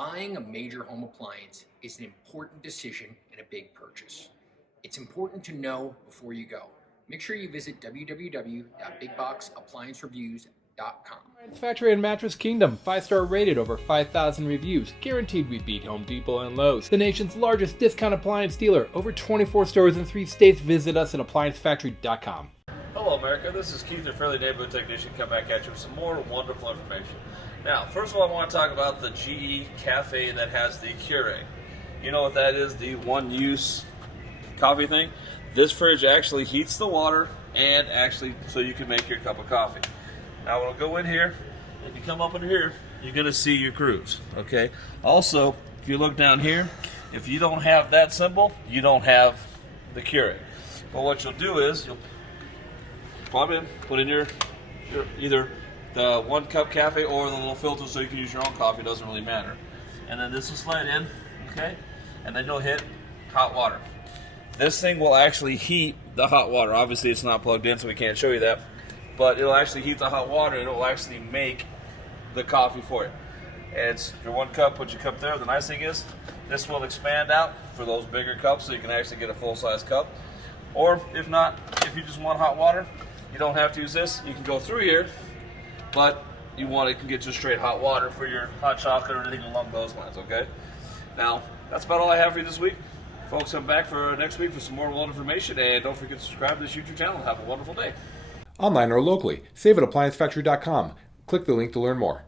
Buying a major home appliance is an important decision and a big purchase. It's important to know before you go. Make sure you visit www.bigboxappliancereviews.com. Factory and Mattress Kingdom, 5-star rated, over 5,000 reviews. Guaranteed we beat Home Depot and Lowe's. The nation's largest discount appliance dealer. Over 24 stores in 3 states. Visit us at ApplianceFactory.com. Hello America, this is Keith, your friendly neighborhood technician, come back at you with some more wonderful information. Now, first of all, I want to talk about the GE Cafe that has the Keurig. You know what that is, the one-use coffee thing? This fridge actually heats the water and actually so you can make your cup of coffee. Now we'll go in here. If you come up in here, you're going to see your grooves, okay? Also, if you look down here, if you don't have that symbol, you don't have the Keurig. But what you'll do is you'll plug in, put in your either the 1 cup cafe or the little filter so you can use your own coffee, doesn't really matter. And then this will slide in, okay? And then you'll hit hot water. This thing will actually heat the hot water. Obviously it's not plugged in so we can't show you that, but it'll actually heat the hot water and it'll actually make the coffee for you. And it's your 1 cup, put your cup there. The nice thing is this will expand out for those bigger cups so you can actually get a full-size cup. Or if not, if you just want hot water, you don't have to use this. You can go through here, but you can get just straight hot water for your hot chocolate or anything along those lines, okay? Now, that's about all I have for you this week. Folks, I'm back for next week for some more world information, and don't forget to subscribe to this YouTube channel. Have a wonderful day. Online or locally, save at ApplianceFactory.com. Click the link to learn more.